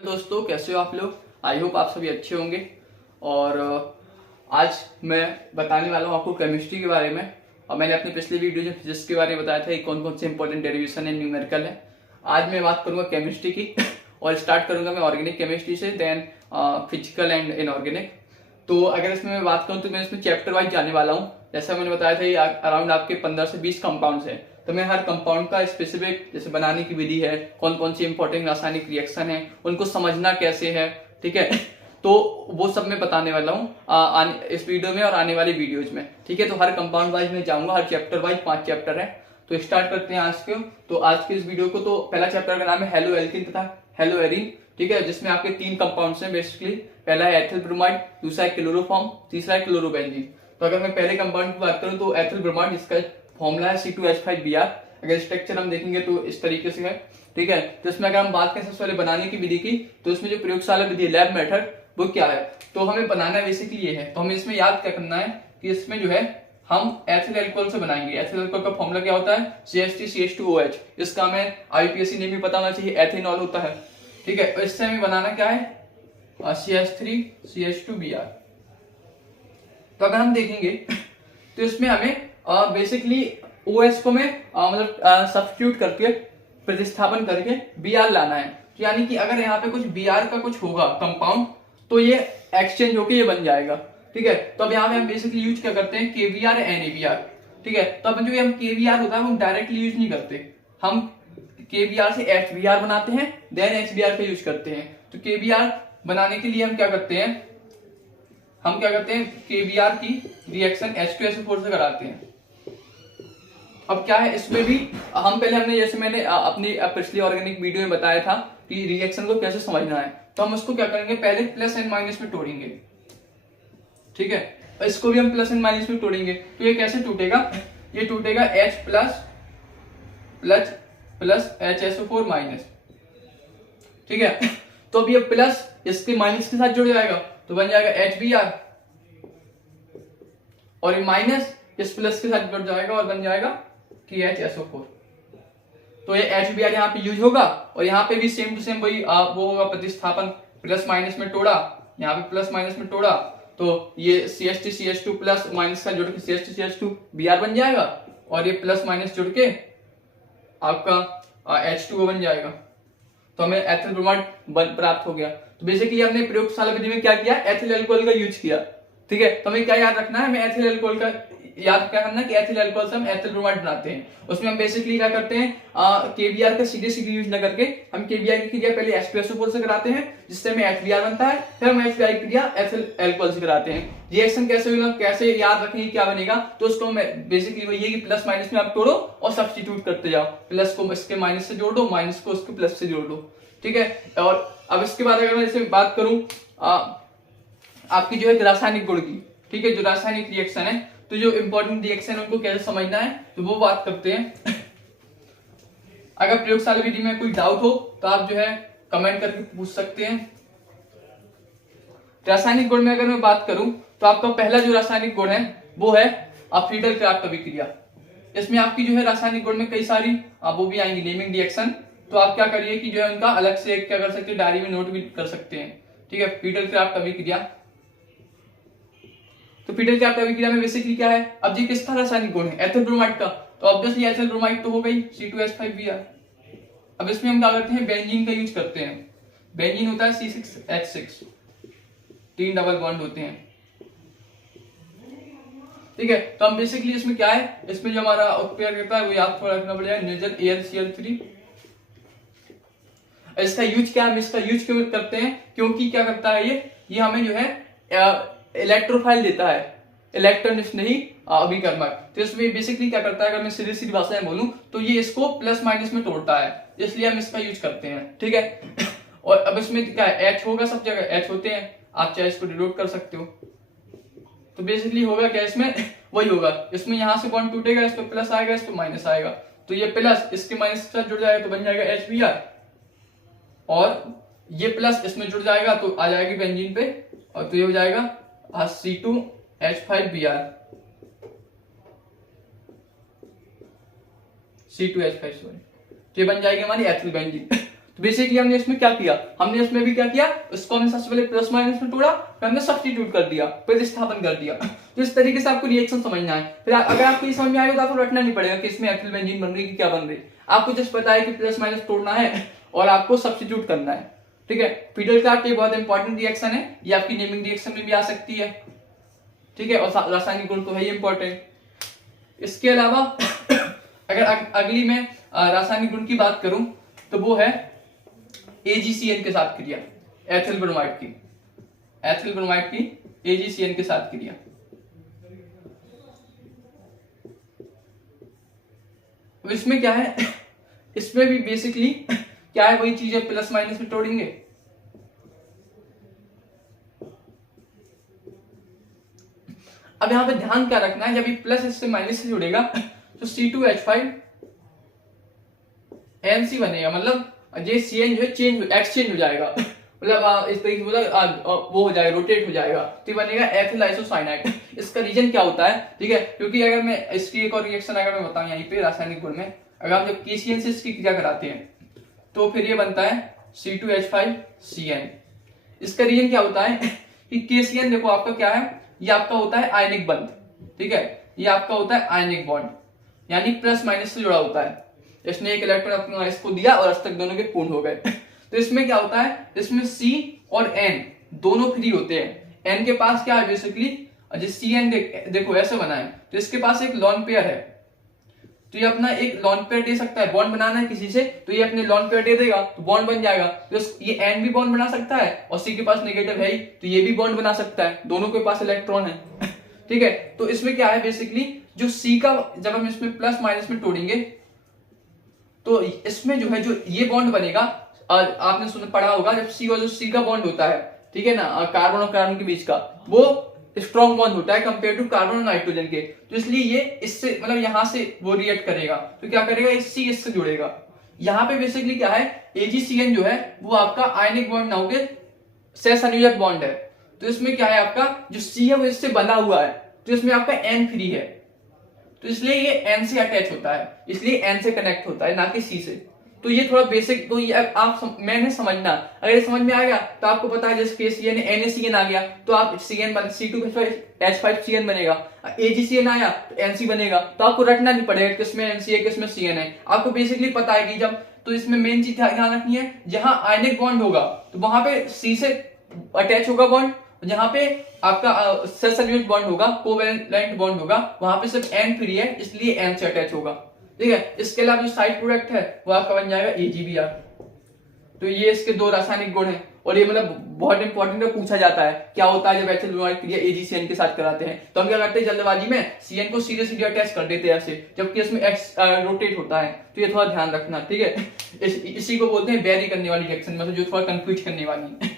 दोस्तों, कैसे हो आप लोग। आई होप आप सभी अच्छे होंगे। और आज मैं बताने वाला हूँ आपको केमिस्ट्री के बारे में। और मैंने अपनी पिछली वीडियो में फिजिक्स के बारे में बताया था कि कौन कौन से इंपॉर्टेंट डेरिवेशन है, न्यूमेरिकल है। आज मैं बात करूंगा केमिस्ट्री की और स्टार्ट करूंगा मैं ऑर्गेनिक केमिस्ट्री से, देन फिजिकल एंड इनऑर्गेनिक। तो अगर इसमें मैं बात करूँ तो मैं इसमें चैप्टर वाइज जाने वाला हूँ। जैसा मैंने बताया था, ये अराउंड आपके 15 से 20 कंपाउंड्स हैं। तो मैं हर कंपाउंड का स्पेसिफिक, जैसे बनाने की विधि है, कौन कौन सी इंपॉर्टेंट रासायनिक रिएक्शन है, उनको समझना कैसे है, ठीक है, तो वो सब मैं बताने वाला हूँ इस वीडियो में और आने वाली वीडियोज में, ठीक है। तो हर कंपाउंड वाइज मैं जाऊंगा, हर चैप्टर वाइज 5 चैप्टर है। तो स्टार्ट करते हैं आज के। तो आज के इस वीडियो को, तो पहला चैप्टर का नाम है हेलो एल्किन तथा हेलो एरीन, ठीक है, जिसमें आपके 3 कंपाउंड्स हैं बेसिकली। पहला है एथिल ब्रोमाइड, दूसरा है क्लोरोफॉर्म, तीसरा है क्लोरोबेंजीन। तो अगर मैं पहले कंपाउंड की बात करूं तो एथिल ब्रोमाइड, जिसका फॉर्मूला है C2H5Br। अगर स्ट्रक्चर हम देखेंगे तो इस तरीके से है, ठीक है। तो इसमें अगर हम बात करें सबसे पहले बनाने की विधि की, तो इसमें जो प्रयोगशाला विधि है, लैब मेथड, वो क्या है, तो हमें बनाना बेसिकली ये है। तो हमें इसमें याद क्या करना है कि इसमें जो है हम एथिल अल्कोहल से बनाएंगे। एथिल अल्कोहल का फॉर्मूला क्या होता है, CH3CH2OH। इसका हमें IUPAC नेम भी पता होना चाहिए, एथेनॉल होता है, ठीक है। और इससे हमें बनाना क्या है, CH3CH2Br। तो अगर हम देखेंगे तो इसमें हमें बेसिकली OH को में मतलब सब्स्टिट्यूट करके, प्रतिस्थापन करके Br लाना है। तो यानी कि अगर यहाँ पे कुछ Br का कुछ होगा कंपाउंड, तो ये एक्सचेंज होके ये बन जाएगा, ठीक है। तो अब यहाँ पे हम बेसिकली यूज क्या करते हैं, KBr NaBr, ठीक है। तो अब जो हम KBr होता है वो हम डायरेक्टली यूज नहीं करते, हम KBr से HBr बनाते हैं, देन HBr का यूज करते हैं। तो KBr बनाने के लिए हम क्या करते हैं, KBr की रिएक्शन H2SO4 से कराते हैं। अब क्या है इसमें भी, हमने जैसे मैंने अपनी पिछली ऑर्गेनिक वीडियो में बताया था कि रिएक्शन को कैसे समझना है। तो हम उसको क्या करेंगे, पहले प्लस एंड माइनस में तोड़ेंगे, ठीक है। इसको भी हम प्लस एंड माइनस में तोड़ेंगे। तो ये कैसे टूटेगा, ये टूटेगा H plus plus plus HSO4 minus, ठीक है। तो अब ये प्लस इसके माइनस के साथ जुड़ जाएगा तो बन जाएगा HBr, और ये माइनस इस प्लस के साथ जुड़ जाएगा और बन जाएगा KHSO4। तो ये HBr यहाँ पे यूज होगा, और यहाँ पे भी सेम टू सेम वही वो होगा प्रतिस्थापन, प्लस माइनस में तोड़ा, यहाँ पे प्लस माइनस में तोड़ा, तो ये CH3CH2 प्लस माइनस का जुड़ के CH3CH2Br बन जाएगा, और ये प्लस माइनस जुड़ के आपका H2O बन जाएगा। तो हमें एथिल ब्रोमाइड प्राप्त हो गया। तो बेसिकली हमने प्रयोगशाला विधि में क्या किया, एथिल अल्कोहल का यूज किया, ठीक है। तो हमें क्या याद रखना है, हमें एथिल अल्कोहल का याद क्या करना है कि एथिल अल्कोहल से हम एथिल ब्रोमाइड बनाते हैं। उसमें हम बेसिकली क्या करते हैं, KBr का सीधे यूज न करके हम KBr की क्रिया पहले H2SO4 से कराते हैं, जिससे हमें HBr बनता है, फिर हम HBr की क्रिया एथिल अल्कोहल से कराते हैं। रिएक्शन कैसे होगा, कैसे याद रखेंगे, क्या बनेगा, तो उसको बेसिकली वही है कि प्लस माइनस में आप तोड़ो और सब्स्टिट्यूट करते जाओ, प्लस को इसके माइनस से जोड़ दो, माइनस को उसके प्लस से जोड़ दो, ठीक है। और अब इसके बाद अगर मैं जैसे बात करूं आपकी जो है रासायनिक गुण की, ठीक है, जो रासायनिक रिएक्शन है, तो जो इंपॉर्टेंट रिएक्शन है उनको कैसे समझना है, तो वो बात करते हैं। अगर प्रयोगशाला विधि में कोई डाउट हो तो आप जो है कमेंट करके पूछ सकते हैं। रासायनिक गुण में अगर मैं बात करूं तो आपका पहला जो रासायनिक गुण है वो है फ्रीडल क्राफ्ट अभिक्रिया। इसमें आपकी जो है रासायनिक गुण में कई सारी वो भी आएंगी नेमिंग रिएक्शन। तो आप क्या करिए कि जो है उनका अलग से क्या कर सकते हैं, डायरी में नोट भी कर सकते हैं, ठीक है। फ्रीडल क्राफ्ट अभिक्रिया, तो फ्रीडल क्राफ्ट अभिक्रिया में बेसिकली क्या है, अब ये किसका रासायनिक गुण है, एथिल ब्रोमाइड का, तो ऑब्वियसली एथिल ब्रोमाइड तो हो गई C2H5Br। अब इसमें हम क्या करते हैं, बेंजीन का यूज करते हैं। बेंजीन होता है C6H6, 3 डबल बॉन्ड होते हैं, ठीक है। तो हम बेसिकली इसमें क्या है, इसमें जो हमारा उत्प्रेरक रहता है वो याद थोड़ा रखना पड़ेगा, निर्जल AlCl3। इसका यूज क्या है, हम इसका यूज क्यों करते हैं, क्योंकि क्या करता है ये हमें जो है इलेक्ट्रोफाइल देता है, इलेक्ट्रॉनिक्स नहीं अभिकर्मक। तो इसमें बेसिकली क्या करता है, अगर मैं सीधी सीधी भाषा में बोलूं तो ये इसको प्लस माइनस में तोड़ता है, इसलिए हम इसका यूज करते हैं, ठीक है। और अब इसमें क्या है, H होगा, सब जगह H होते हैं, आप चाहे इसको डिनोट कर सकते हो। तो बेसिकली होगा क्या इसमें वही होगा, इसमें यहां से बॉन्ड टूटेगा, इस पे प्लस आएगा, इस पे माइनस आएगा, तो ये प्लस इसके माइनस के साथ जुड़ जाएगा तो बन जाएगा HBr, और ये प्लस इसमें जुड़ जाएगा तो आ जाएगी बेंजीन पे, और तो ये हो जाएगा C2H5Br, C2H5 सॉरी, तो ये बन जाएगी हमारी एथिल बेंजीन। तो बेसिकली हमने इसमें क्या किया, हमने इसमें भी क्या किया, इसको हमने सबसे पहले प्लस माइनस में तोड़ा, फिर हमने सब्स्टिट्यूट कर दिया, प्रतिस्थापन कर दिया। तो इस तरीके से आपको रिएक्शन समझना है। फिर अगर आपको ये समझ में आएगा तो आपको रटना नहीं पड़ेगा कि इसमें एथिल बेंजीन बन रही है कि क्या बन रही, आपको जस्ट पता है कि प्लस माइनस तोड़ना है और आपको सब्स्टिट्यूट करना है। ठीक है, फिडेल-कार्ट ये बहुत इंपॉर्टेंट रिएक्शन है, ये आपकी नेमिंग रिएक्शन में भी आ सकती है। ठीक है, और रासायनिक गुण तो है ही इंपॉर्टेंट। इसके अलावा अगर अगली मैं रासायनिक गुण की बात करूं तो वो है AgCN के साथ क्रिया, एथिल ब्रोमाइड की, एथिल ब्रोमाइड की AgCN के साथ क्रिया। इसमें क्या है, इसमें भी बेसिकली क्या है, वही चीज है, प्लस माइनस में तोड़ेंगे। अब यहां पे ध्यान क्या रखना है, जब ये प्लस इससे माइनस से जुड़ेगा तो C2H5 NC बनेगा, मतलब ये CN जो है चेंज एक्सचेंज हो जाएगा, मतलब इस तरीके से वो हो जाएगा, रोटेट हो जाएगा, तो बनेगा एथिल आइसोसाइनाइड। इसका रीजन क्या होता है, ठीक है, क्योंकि अगर मैं इसकी एक और रिएक्शन अगर मैं बताऊं यहीं पे रासायनिक गुण में, अगर आप जब KCN से इसकी क्रिया कराते हैं तो फिर ये बनता है C2H5CN। इसका रीजन क्या होता है कि KCN देखो आपका क्या है, ये आपका होता है आयनिक बंध, ठीक है, ये आपका होता है आयनिक बॉन्ड, यानी प्लस माइनस से जुड़ा होता है। इसने एक इलेक्ट्रॉन अपने इसको दिया और अस्तक दोनों के पूर्ण हो गए। तो इसमें क्या होता है, इसमें C और N दोनों फ्री होते हैं। N के पास क्या है बेसिकली, जिस CN देखो ऐसे बना है, तो इसके पास एक लॉन पेयर है, तो ये अपना एक लॉन पेयर दे सकता है, बॉन्ड बनाना है किसी से तो ये अपने लॉन पेयर दे देगा, तो बॉन्ड बन जाएगा। तो ये N भी बॉन्ड बना सकता है और C के पास नेगेटिव है ही, तो ये भी बॉन्ड बना सकता है, दोनों के पास इलेक्ट्रॉन है। ठीक है, तो इसमें क्या है बेसिकली, जो C का जब हम इसमें प्लस माइनस में तोड़ेंगे तो इसमें जो है, जो ये बॉन्ड बनेगा, आपने सुन पढ़ा होगा, जब C और जो C का बॉन्ड होता है, ठीक है ना, कार्बन और कार्बन के बीच का, वो स्ट्रॉन्ग बॉन्ड होता है कंपेयर टू कार्बन और नाइट्रोजन के, तो इसलिए ये इससे मतलब यहां से वो रिएक्ट करेगा, तो क्या करेगा, इस C इससे जुड़ेगा। यहाँ पे बेसिकली क्या है, AgCN जो है वो आपका आयनिक बॉन्ड ना होकर सहसंयोजक बॉन्ड है, तो इसमें क्या है, आपका जो C है वो इससे बना हुआ है, तो इसमें आपका N फ्री है, तो इसलिए ये N से अटैच होता है, इसलिए N से कनेक्ट होता है, ना कि C से। तो ये थोड़ा बेसिक, तो ये आप मैंने समझना, अगर ये समझ में आ गया तो आपको पता है जैसे KCN NaCN आ गया तो आप C2H5CN बनेगा, AgCN आया तो NC बनेगा, तो आपको रटना नहीं पड़ेगा किसमें NC है किसमें CN है, आपको बेसिकली पता है कि जब, तो इसमें मेन चीज ध्यान रखनी है, जहां आयनिक बॉन्ड होगा तो वहां पे C से अटैच होगा बॉन्ड, जहां पे आपका सहसंयोजक बॉन्ड होगा, कोवेलेंट बॉन्ड होगा, वहां पे सिर्फ N फ्री है, इसलिए N से अटैच होगा। ठीक है, इसके अलावा जो साइड प्रोडक्ट है वो आपका बन जाएगा AgBr। तो ये इसके दो रासायनिक गुण हैं, और ये मतलब बहुत इंपॉर्टेंट है, पूछा जाता है क्या होता है जब एथिल ब्रोमाइड क्रिया AgCN के साथ कराते हैं, तो हम क्या करते हैं, जल्दबाजी में CN को सीधे सीधे अटैच कर देते हैं ऐसे, जबकि इसमें X रोटेट होता है, तो ये थोड़ा ध्यान रखना। ठीक है, इसी को बोलते हैं वेरी करने वाली रिएक्शन, मतलब जो थोड़ा कंफ्यूज करने वाली है।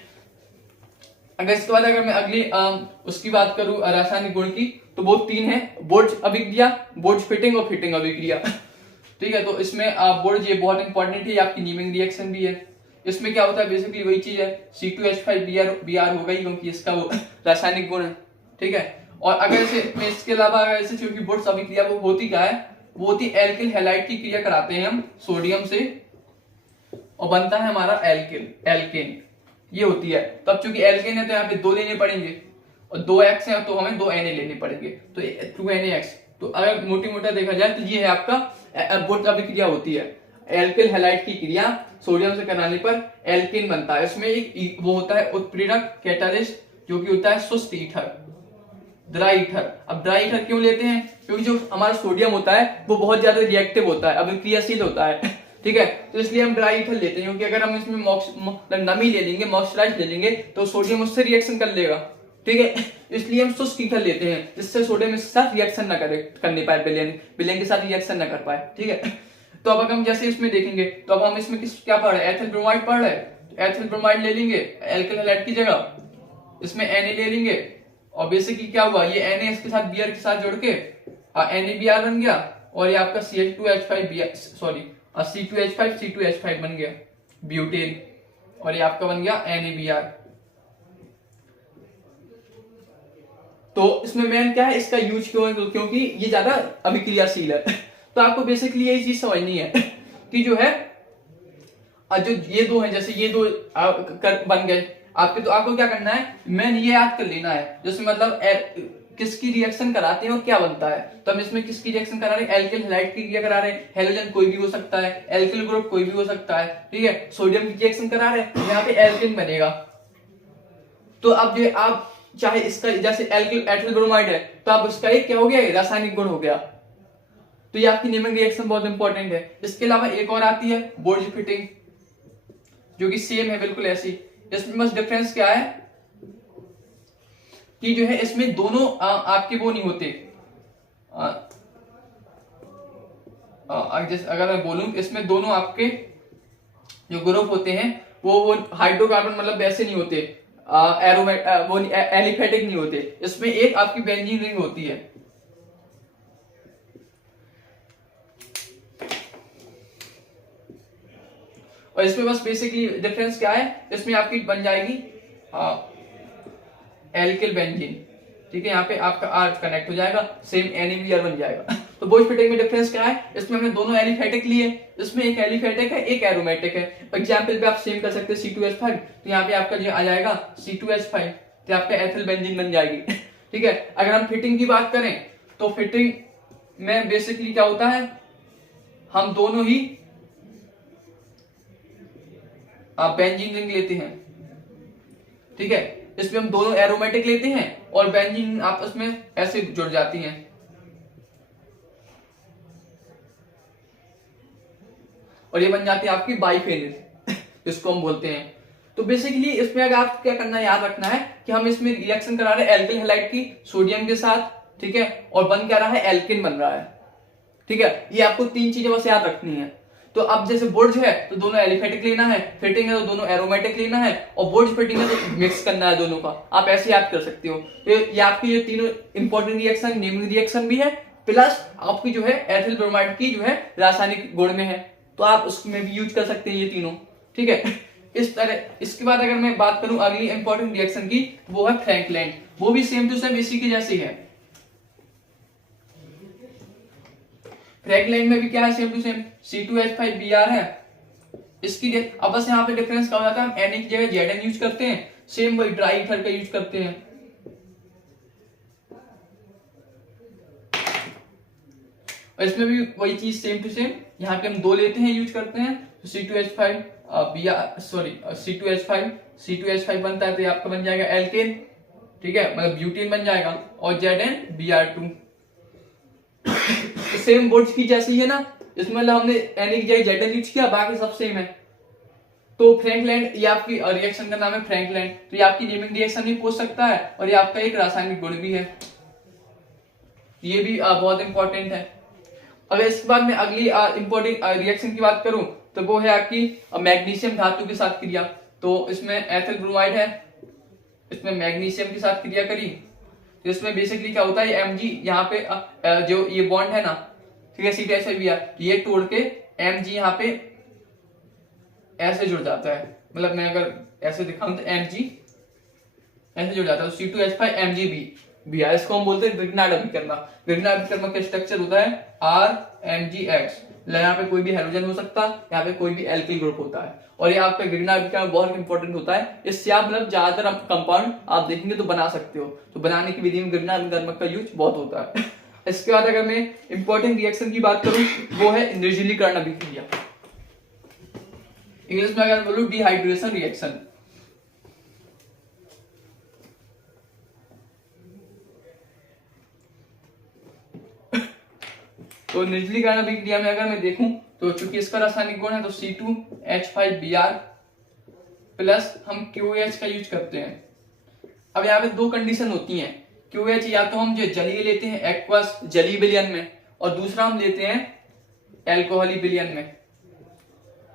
अगर इसके बाद अगर मैं अगली उसकी बात करूं रासायनिक गुण की, तो वो तीन है, बोर्ज अभिक्रिया, बोर्ज फिटिंग और फिटिंग अभिक्रिया। ठीक है, तो इसमें बोर्ज ये बहुत इंपॉर्टेंट है, आपकी नीमिंग रिएक्शन भी है। इसमें क्या होता है बेसिकली वही चीज है, C2H5Br होगा ही, क्योंकि इसका वो रासायनिक गुण है। ठीक है, और अगर इसे इसके अलावा अगर इसे क्योंकि बोर्ज अभिक्रिया वो होती क्या है, वो होती एल्किल हैलाइड की क्रिया कराते हैं हम सोडियम से, और बनता है हमारा एल्केन, ये होती है। तो अब चूंकि एल्केन है तो यहाँ पे 2 लेने पड़ेंगे, और 2X है तो हमें 2 Na लेने पड़ेंगे, तो 2NaX। तो अगर मोटी मोटा देखा जाए तो ये है आपका बोर्ज अभिक्रिया होती है, एल्किल हैलाइड की क्रिया सोडियम से कराने पर एल्केन बनता है। इसमें एक वो होता है उत्प्रेरक कैटालिस्ट, जो कि होता है शुष्क ईथर, ड्राई ईथर। अब ड्राई ईथर क्यों लेते हैं, क्योंकि जो हमारा सोडियम होता है वो बहुत ज्यादा रिएक्टिव होता है, अभिक्रियाशील होता है। ठीक है, तो इसलिए हम ड्राई ईथर लेते हैं, क्योंकि अगर हम इसमें नमी ले लेंगे, मॉइस्चराइज ले लेंगे, तो सोडियम उससे रिएक्शन कर लेगा। ठीक है, इसलिए हम शुष्क ईथर लेते हैं, जिससे सोडियम इसके साथ रिएक्शन ना करने पाए, विलेन के साथ रिएक्शन ना कर पाए। ठीक है, तो अब अगर हम जैसे इसमें देखेंगे, तो अब हम इसमें क्या पढ़ रहे हैं, एथिल ब्रोमाइड पढ़ रहे हैं, तो एथिल ब्रोमाइड ले लेंगे एल्किल हैलाइड की जगह, इसमें Na ले लेंगे, और बेसिकली क्या हुआ, ये Na इसके साथ Br के साथ जोड़ के NaBr बन गया, और ये आपका C2H5 बन गया ब्यूटेन, और ये आपका बन गया NaBr। तो इसमें मेन क्या है, इसका यूज क्यों है, क्योंकि ये ज्यादा अभिक्रियाशील है। तो आपको बेसिकली यही चीज समझनी है कि जो है जो ये दो हैं, जैसे ये दो बन गए आपके, तो आपको क्या करना है, मेन ये याद कर लेना है जिसमें मतलब किसकी रिएक्शन कराते हैं और क्या बनता है। तो हम इसमें किसकी रिएक्शन करा रहे हैं, एल्किल हैलाइड की क्रिया करा रहे हैं। हेलोजन कोई भी हो सकता है, एल्किल ग्रुप कोई भी हो सकता है, ठीक है। सोडियम की रिएक्शन करा रहे हैं, यहाँ पे एल्किन बनेगा। तो अब जो आप चाहे इसका जैसे एल्किल एथिल ब्रोमाइड है, तो आप उसका एक क्या हो गया, रासायनिक गुण हो गया। तो ये आपकी नेमिंग रिएक्शन बहुत इंपॉर्टेंट है। इसके अलावा एक और आती है बोर्ज फिटिंग, जो कि सेम है बिल्कुल ऐसी। इसमें बस डिफरेंस क्या है कि जो है इसमें दोनों आपके वो नहीं होते, जैसे अगर मैं बोलूं इसमें दोनों आपके जो ग्रुप होते हैं वो हाइड्रोकार्बन मतलब वैसे नहीं होते, वो एलिफेटिक नहीं होते। इसमें एक आपकी बेंजीन रिंग होती है। और इसमें बस बेसिकली डिफरेंस क्या है, इसमें आपकी बन जाएगी एल्किल बेंजीन, ठीक है। यहाँ पे आपका आर कनेक्ट हो जाएगा, सेम NaBr बन जाएगा। तो बोर्ज फिटिंग में डिफरेंस क्या है, इसमें हमने दोनों एलिफेटिक लिए, इसमें एक एलिफेटिक है एक एरोमेटिक है। एग्जांपल पे आप सेम कर सकते हैं C2H5, तो यहाँ पे आपका जो आ जाएगा C2H5, तो आपका एथिल बेंजीन बन जाएगी, ठीक है। अगर हम फिटिंग की बात करें तो फिटिंग में बेसिकली क्या होता है, हम दोनों ही बेंजीन रिंग लेते हैं, ठीक है। इसमें हम दोनों एरोमेटिक लेते हैं और बेंजीन आपस में ऐसे जुड़ जाती हैं। और ये बन जाती है आपकी बाइफेनिल, जिसको हम बोलते हैं। तो बेसिकली इसमें अगर आप क्या करना है, याद रखना है कि हम इसमें रिएक्शन करा रहे हैं एल्किल हैलाइड की सोडियम के साथ, ठीक है, और बन क्या रहा है, एल्किन बन रहा है, ठीक है। ये आपको तीन चीजें बस याद रखनी है। तो अब जैसे बोर्ज है तो दोनों एलिफेटिक लेना है, फिटिंग है तो दोनों एरोमेटिक लेना है, और बोर्ज फिटिंग है तो मिक्स करना है दोनों का। आप ऐसे याद कर सकते हो। तो ये आपकी ये तीनों इंपॉर्टेंट रिएक्शन नेमिंग रिएक्शन भी है, प्लस आपकी जो है एथिल ब्रोमाइड की जो है रासायनिक गुण में है, तो आप उसमें भी यूज कर सकते हैं ये तीनों, ठीक है। इस तरह इसके बाद अगर मैं बात करूं अगली इंपॉर्टेंट रिएक्शन की, वो है फ्रैंकलैंड। वो भी सेम टू सेम इसी की जैसी है। फ्रैंकलैंड में भी क्या है, सेम टू सेम C2H5Br है। इसकी अब बस यहाँ पे डिफरेंस क्या हो जाता है, हम Na की जगह Zn यूज करते हैं, सेम वही ड्राई ईथर का यूज करते हैं। और इसमें भी वही चीज सेम टू सेम, यहाँ पे हम दो लेते हैं यूज करते हैं, तो C2H5 बनता है, तो ये आपका बन जाएगा एल्केन, ठीक है, मतलब ब्यूटेन बन जाएगा, और ZnBr2। तो सेम बोर्ड्स की जैसी है ना, इसमें मतलब हमने Na की जगह Zn यूज किया, बाकी सब सेम है। तो फ्रैंकलैंड ये आपकी रिएक्शन का नाम है फ्रैंकलैंड। तो ये आपकी नेमिंग रिएक्शन भी पूछ सकता है, और ये आपका एक रासायनिक गुण भी है, ये भी बहुत इंपॉर्टेंट है। अगर इसके बाद में अगली इंपॉर्टेंट रिएक्शन की बात करूं, तो वो है आपकी मैग्नीशियम धातु के साथ क्रिया। तो इसमें एथिल ब्रोमाइड है, इसमें मैग्नीशियम के साथ क्रिया करी, तो इसमें बेसिकली क्या होता है, Mg यहाँ पे जो ये बॉन्ड है ना, ठीक है, C2H5Br, ये तोड़ के Mg यहाँ पे ऐसे जुड़ जाता है। मतलब मैं अगर ऐसे दिखाऊं तो Mg ऐसे जुड़ जाता है, तो C2H5MgBr, इसको हम बोलते हैं ग्रिग्नार्ड अभिकर्मा। ग्रिग्नार्ड अभिकर्मा का स्ट्रक्चर होता है RMgX। यहाँ पे कोई भी हेलोजन हो सकता है, यहाँ पे कोई भी एल्किल ग्रुप होता है, और ये आपका ग्रिग्नार्ड अभिकर्मा बहुत इंपॉर्टेंट होता है। इससे आप मतलब ज्यादातर कंपाउंड आप देखेंगे तो बना सकते हो, तो बनाने की विधि में ग्रिग्नार्ड अभिकर्मा का यूज बहुत होता है। इसके बाद अगर मैं इंपॉर्टेंट रिएक्शन की बात करूं, वो है निर्जलीकरण अभिक्रिया, इंग्लिश में अगर बोलूं डिहाइड्रेशन रिएक्शन। तो निर्जलीकरण अभिक्रिया में अगर मैं देखूं, तो चूंकि इसका रासायनिक गुण है, तो C2H5Br प्लस हम QH का यूज करते हैं। अब यहाँ पे दो कंडीशन होती हैं, QH या तो हम जो जलीय लेते हैं एक्वस जलीय विलयन में, और दूसरा हम लेते हैं एल्कोहली विलयन में।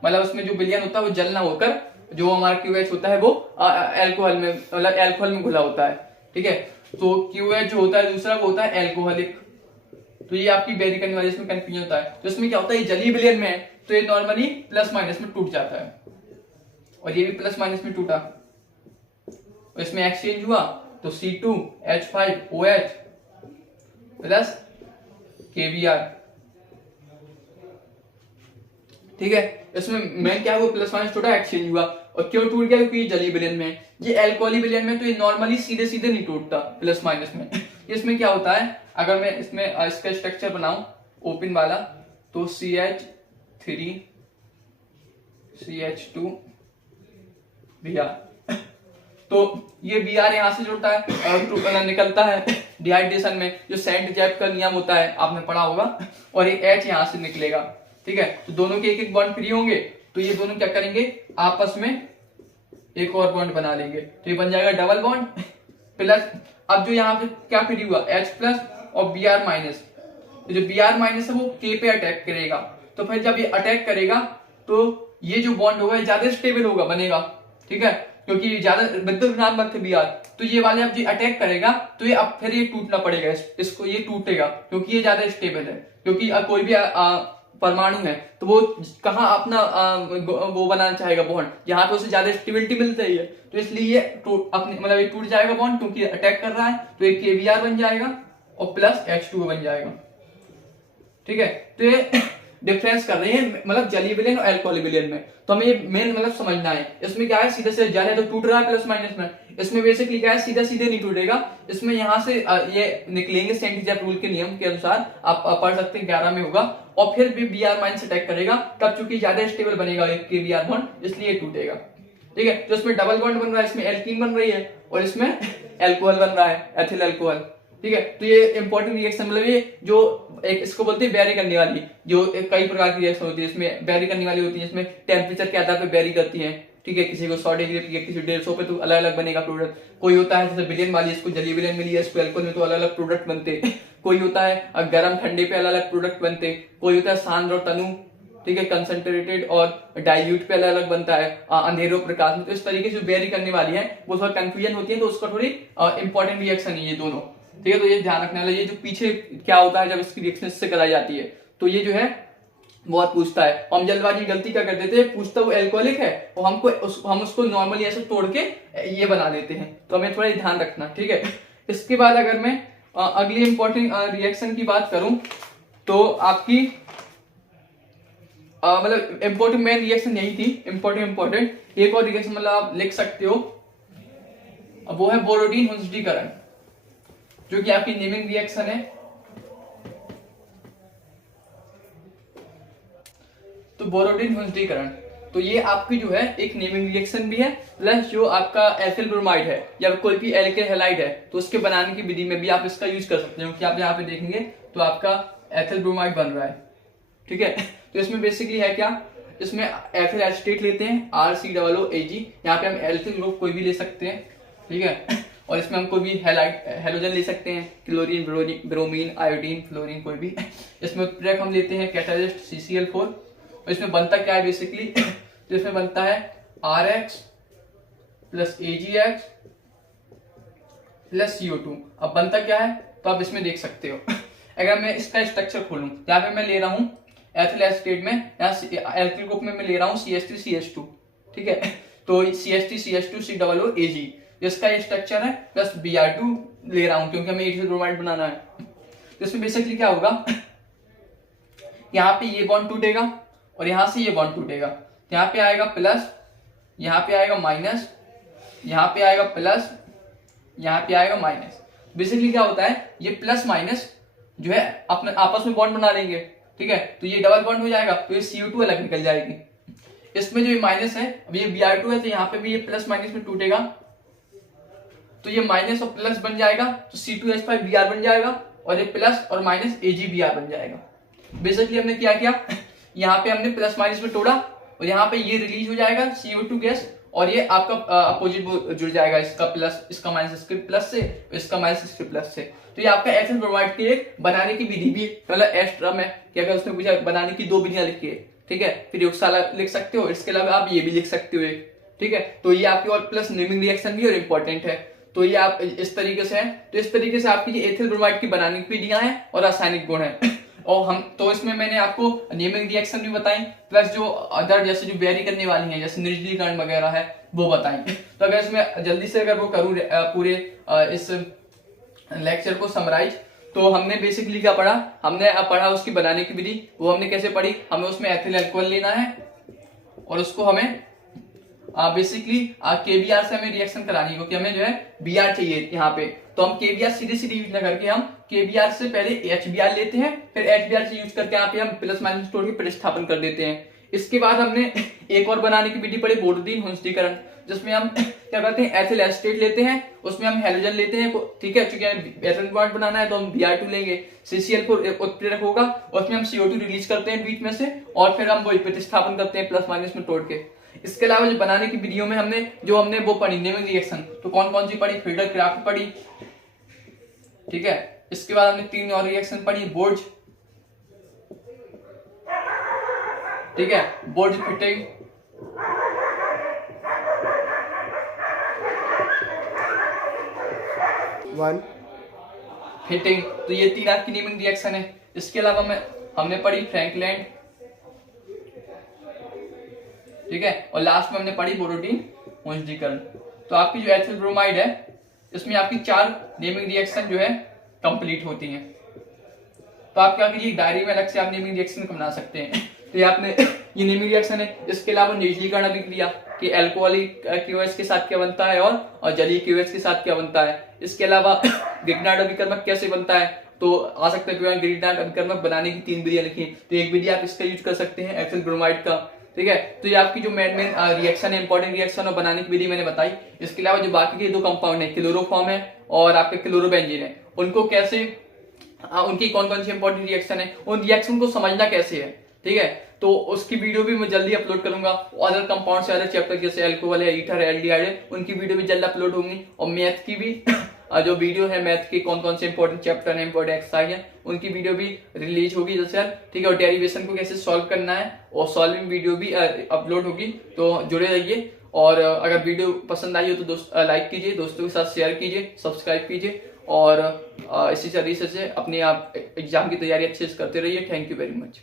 मतलब उसमें जो विलयन होता है वो जल ना होकर जो हमारा QH होता है वो एल्कोहल में, मतलब एल्कोहल में घुला होता है, ठीक है। तो QH जो होता है दूसरा वो होता है एल्कोहलिक। तो ये आपकी बेरी करने वाली इसमें कंफ्यूजन होता है। तो इसमें क्या होता है, ये जलीय विलयन में है, तो ये नॉर्मली प्लस माइनस में टूट जाता है, और ये भी प्लस माइनस में टूटा, और इसमें एक्सचेंज हुआ, तो C2H5OH प्लस KBr, ठीक है। इसमें मेन क्या हुआ, प्लस माइनस टूटा, एक्सचेंज हुआ। और क्यों टूट गया, क्योंकि ये जलीय विलयन में है। ये अल्कोहली विलयन में तो ये नॉर्मली सीधे सीधे नहीं टूटता प्लस माइनस में। इसमें क्या होता है, अगर मैं इसमें इसका स्ट्रक्चर बनाऊं ओपन वाला, तो CH3 CH2 Br, तो ये Br यहां से जुड़ता है और निकलता है डिहाइड्रेशन में, जो सेंट जैप का नियम होता है आपने पढ़ा होगा, और एक H यहां से निकलेगा। ठीक है, तो दोनों के एक एक बॉन्ड फ्री होंगे, तो ये दोनों क्या करेंगे, आपस में एक और बॉन्ड बना लेंगे, तो ये बन जाएगा डबल बॉन्ड प्लस। अब जो यहाँ पे क्या फ्री हुआ, H प्लस और Br माइनस, तो जो Br माइनस है वो K पे अटैक करेगा, तो फिर जब ये अटैक करेगा तो ये जो बॉन्ड होगा ज्यादा स्टेबल होगा, बनेगा। ठीक है, क्योंकि ज्यादा विद्युत ऋणात्मक थे Br, तो ये वाले अब ये अटैक करेगा तो ये अब फिर ये टूटना पड़ेगा, इसको ये टूटेगा क्योंकि ये ज्यादा स्टेबल है। क्योंकि कोई भी परमाणु है तो वो कहाँ अपना वो बनाना चाहेगा बॉन्ड, यहाँ पे उसे ज्यादा स्टेबिलिटी मिलती है, तो इसलिए ये अपने मतलब ये टूट जाएगा बॉन्ड, क्योंकि अटैक कर रहा है, तो एक KBr बन जाएगा और प्लस H2O बन जाएगा। ठीक है, तो ये डिफरेंस कर रहे हैं मतलब जलीय विलयन और अल्कोहलिक विलयन में, तो हमें ये मेन मतलब समझना है। इसमें क्या है, सीधे से जल है तो टूट रहा है प्लस माइनस में, इसमें बेसिकली क्या है, सीधा सीधे नहीं टूटेगा, इसमें यहाँ से ये निकलेंगे सेंट जैप रूल के नियम के अनुसार, आप पढ़ सकते हैं 11 में होगा, और फिर भी Br माइनस अटैक करेगा, तब चूंकि ज्यादा स्टेबल बनेगा एक KBr बॉन्ड, इसलिए टूटेगा। ठीक है, तो इसमें डबल बॉन्ड बन रहा है, इसमें एल्कीन बन रही है और इसमें एल्कोहल बन रहा है, एथिल अल्कोहल। ठीक है, तो ये इंपॉर्टेंट रिएक्शन मतलब ये जो एक इसको बोलते हैं बैरी करने वाली, जो कई प्रकार की रिएक्शन होती है, इसमें बैरी करने वाली होती है, इसमें टेम्परेचर के आधार पर बैरी करती है। ठीक है, किसी को 100 डिग्री पे, किसी 150 पे, तो अलग अलग बनेगा प्रोडक्ट। कोई होता है जैसे विलयन वाली, इसको जलीय विलयन मिली है, इसको अल्कोहल में, तो अलग अलग प्रोडक्ट बनते। कोई होता है गर्म ठंडे पे अलग अलग प्रोडक्ट बनते, कोई होता है सांद्र और तनु, ठीक है, कंसंट्रेटेड और डाइल्यूट पे अलग अलग बनता है, अंधेरों प्रकाश में। तो इस तरीके से बैरी करने वाली है वो थोड़ा कंफ्यूजन होती है, तो उसका थोड़ी इंपॉर्टेंट रिएक्शन है ये दोनों। ठीक है, तो ये ध्यान रखने वाला, ये जो पीछे क्या होता है जब इसकी रिएक्शन इससे कराई जाती है, तो ये जो है बहुत पूछता है। हम जल्दबाजी गलती क्या कर देते हैं, पूछता वो एल्कोहलिक है और हम उसको नॉर्मली ऐसे तोड़ के ये बना देते हैं, तो हमें थोड़ा ध्यान रखना। ठीक है, इसके बाद अगर मैं अगली इंपॉर्टेंट रिएक्शन की बात करूं, तो आपकी मतलब इंपॉर्टेंट मेन रिएक्शन यही थी, इंपॉर्टेंट एक और रिएक्शन मतलब आप लिख सकते हो, वो है बोरोडीन हुंसडीकरण, जो कि आपकी नेमिंग रिएक्शन है। तो बोरोडीन हुंसडीकरण, तो ये आपकी जो है एक नेमिंग रिएक्शन भी है, प्लस जो आपका एथिल ब्रोमाइड है या कोई भी एल्किल हैलाइड है, तो उसके बनाने की विधि में भी आप इसका यूज कर सकते हो, क्योंकि आप यहाँ पे देखेंगे तो आपका एथिल ब्रोमाइड बन रहा है। ठीक है, तो इसमें बेसिकली है क्या, इसमें एथिल एसीटेट लेते हैं RCOOAG, यहाँ पे हम एल्किल ग्रुप कोई भी ले सकते हैं। ठीक है, और इसमें हम कोई भी हेलोजन ले सकते हैं, क्लोरीन, ब्रोमीन, आयोडीन, फ्लोरीन, कोई भी। इसमें उत्प्रेरक हम लेते हैं कैटालिस्ट CCl4, और इसमें बनता क्या है बेसिकली, तो इसमें बनता है RX plus AgX plus CO2। अब बनता क्या है, तो आप इसमें देख सकते हो। अगर मैं इसका स्ट्रक्चर खोलूं, यहाँ पे मैं ले रहा हूं एथिल एसीटेट में, यहाँ एल्किल ग्रुप में मैं ले रहा हूँ CH3CH2। ठीक है, तो CH3CH2 COOAG, जिसका ये स्ट्रक्चर है, प्लस Br2 ले रहा हूं क्योंकि हमें एथिल ब्रोमाइड बनाना है। तो इसमें बेसिकली क्या होगा, यहाँ पे ये बॉन्ड टूटेगा और यहाँ से ये बॉन्ड टूटेगा, यहाँ पे आएगा प्लस, यहाँ पे आएगा माइनस, यहाँ पे आएगा प्लस, यहाँ पे आएगा माइनस। बेसिकली क्या होता है, ये प्लस माइनस जो है अपने आपस में बॉन्ड बना लेंगे। ठीक है, तो ये डबल बॉन्ड हो जाएगा, तो ये CO2 अलग निकल जाएगी। इसमें जो ये माइनस है, अब ये Br2 है, तो यहाँ पे भी ये प्लस माइनस में टूटेगा, तो ये माइनस और प्लस बन जाएगा, तो C2H5Br बन जाएगा, और ये प्लस और माइनस AgBr बन जाएगा। बेसिकली हमने क्या किया, यहाँ पे हमने प्लस माइनस में तोड़ा, और यहाँ पे ये रिलीज हो जाएगा CO2 गैस, और ये आपका अपोजिट जुड़ जाएगा, इसका प्लस, इसका माइनस इसके प्लस से, इसका माइनस इसके प्लस से। तो ये आपका एथिल ब्रोमाइड की एक बनाने की विधि भी, मतलब एस्ट्रा में क्या क्या उसमें पूछा, बनाने की 2 विधियां लिखी है। ठीक है, प्रयोगशाला लिख सकते हो, इसके अलावा आप ये भी लिख सकते हो एक। ठीक है, तो ये आपकी और प्लस नेमिंग रिएक्शन भी और इम्पोर्टेंट है, तो ये आप इस तरीके से है। तो इस तरीके से आपकी एथिल ब्रोमाइड की बनाने की विधियां हैं और रासायनिक गुण है। और हम तो इसमें मैंने आपको नेमिंग रिएक्शन भी बताई, प्लस जो अदर जैसे जो वेरी करने वाली हैं जैसे निर्जलीकरण वगैरह है वो बताई। तो अगर इसमें जल्दी से अगर वो करूँ पूरे इस लेक्चर को समराइज, तो हमने बेसिकली क्या पढ़ा, हमने पढ़ा उसकी बनाने की विधि। वो हमने कैसे पढ़ी, हमें उसमें एथिल अल्कोहल लेना है और उसको हमें बेसिकली केबीआर से हमें रिएक्शन करानी है, क्योंकि हमें जो है बीआर चाहिए यहाँ पे। तो हम केबीआर सीधे सीधे यूज ना करके हम केबीआर से पहले एचबीआर लेते हैं, फिर एचबीआर से यूज करके यहाँ पे हम प्लस माइनस तोड़ के प्रतिस्थापन कर देते हैं। इसके बाद हमने एक और बनाने की विधि पढ़ी, बोरोडीन हुंस्टीकरण, जिसमें हम क्या करते हैं, एथिल एस्टेट लेते हैं, उसमें हम हेलोजन लेते हैं, ठीक है, क्योंकि एथेन बॉन्ड बनाना है तो हम Br2 लेंगे, CCl4 उत्प्रेरक होगा, उसमें हम CO2 रिलीज करते हैं बीच में से, और फिर हम वही प्रतिस्थापन करते हैं प्लस माइनस में तोड़ के। इसके अलावा जो बनाने की विधियों में हमने वो पढ़ी नेमिंग रिएक्शन, तो कौन कौन सी पढ़ी, फिल्टर क्राफ्ट पढ़ी, ठीक है। इसके बाद हमने 3 और रिएक्शन पढ़ी, बोर्ज, ठीक है, बोर्ज फिटिंग, हिटिंग, तो ये 3 आपकी नेमिंग रिएक्शन है। इसके अलावा हमने पढ़ी फ्रैंकलैंड, ठीक है, और लास्ट में हमने पढ़ी बोरोडीन हुंस्टीकरण। तो आपकी जो एथिल ब्रोमाइड है इसमें आपकी 4 नेमिंग रिएक्शन जो है कंप्लीट होती हैं। तो आप क्या कीजिए, डायरी में अलग से आप नेमिंग रिएक्शन को बना सकते हैं। तो ये आपने ये नेमिंग रिएक्शन है। इसके अलावा निर्जलीकरण अभिक्रिया कि अल्कोहलिक क्यूएच के साथ क्या बनता है और जलीय क्यूएच के साथ क्या बनता है। इसके अलावा ग्रिग्नार्ड अभिकर्मक कैसे बनता है, तो आ सकता है ग्रिग्नार्ड अभिकर्मक बनाने की 3 विधियां लिखी, तो एक विधि आप इसका यूज कर सकते हैं एथिल ब्रोमाइड का, ठीक है। तो ये आपकी जो मेन रिएक्शन है, इंपॉर्टेंट रिएक्शन और बनाने की विधि मैंने बताई। इसके अलावा जो बाकी के 2 कंपाउंड है, क्लोरोफॉर्म है और आपके क्लोरोबेंजीन है, उनको कैसे उनकी कौन कौन सी इंपॉर्टेंट रिएक्शन है, उन रिएक्शन को समझना कैसे है, ठीक है। तो उसकी वीडियो भी मैं जल्दी अपलोड करूंगा। अदर कंपाउंड से अदर चैप्टर जैसे अल्कोहल है, ईथर है, एल्डिहाइड है, उनकी वीडियो भी जल्द अपलोड होंगी। और मैथ की भी जो वीडियो है, मैथ के कौन कौन से इंपॉर्टेंट चैप्टर है, इंपॉर्टेंट एक्सरसाइज है, उनकी वीडियो भी रिलीज होगी जैसे, ठीक है। और डेरिवेशन को कैसे सॉल्व करना है और सॉल्विंग वीडियो भी अपलोड होगी, तो जुड़े रहिए। और अगर वीडियो पसंद आई हो तो लाइक कीजिए, दोस्तों के साथ शेयर कीजिए, सब्सक्राइब कीजिए, और इसी तरीके से अपनी आप एग्जाम की तैयारी अच्छे से करते रहिए। Thank you very much.